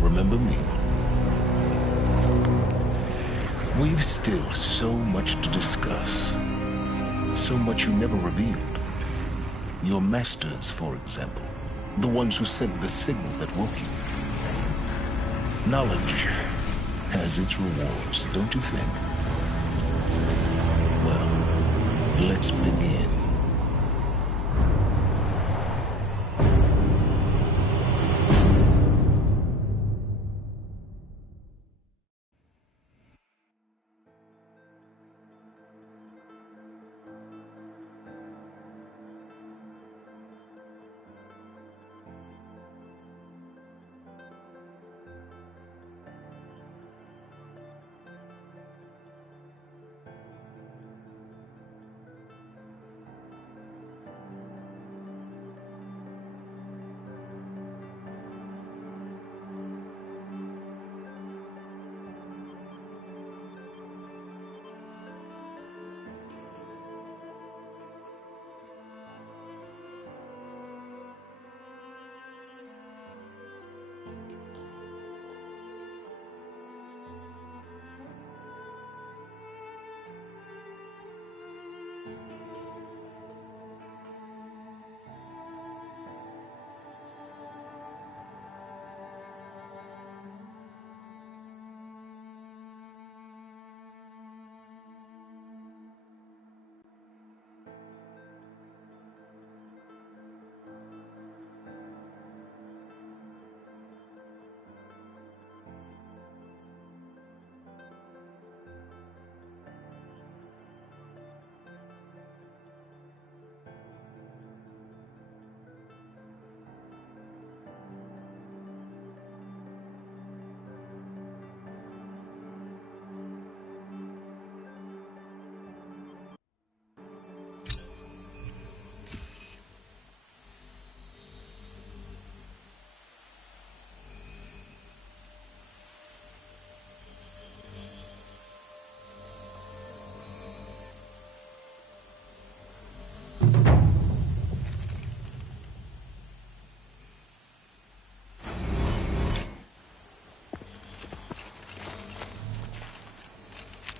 Remember me? We've still so much to discuss. So much you never revealed. Your masters, for example. The ones who sent the signal that woke you. Knowledge has its rewards, don't you think? Well, let's begin.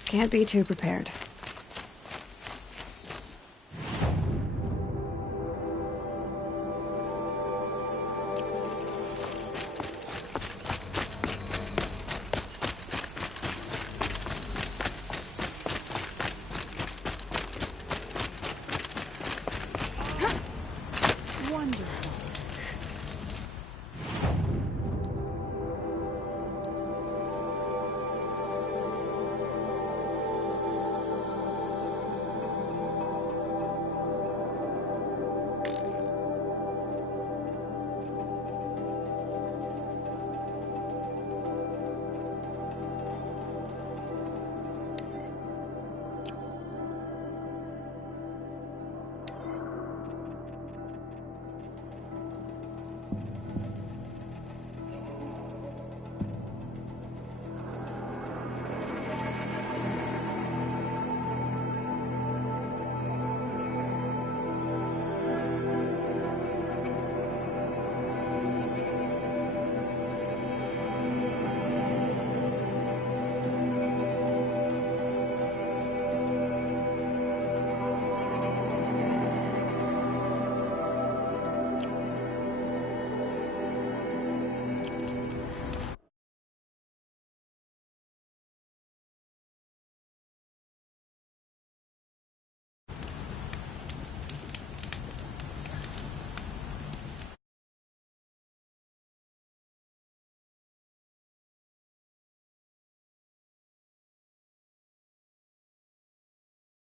Can't be too prepared.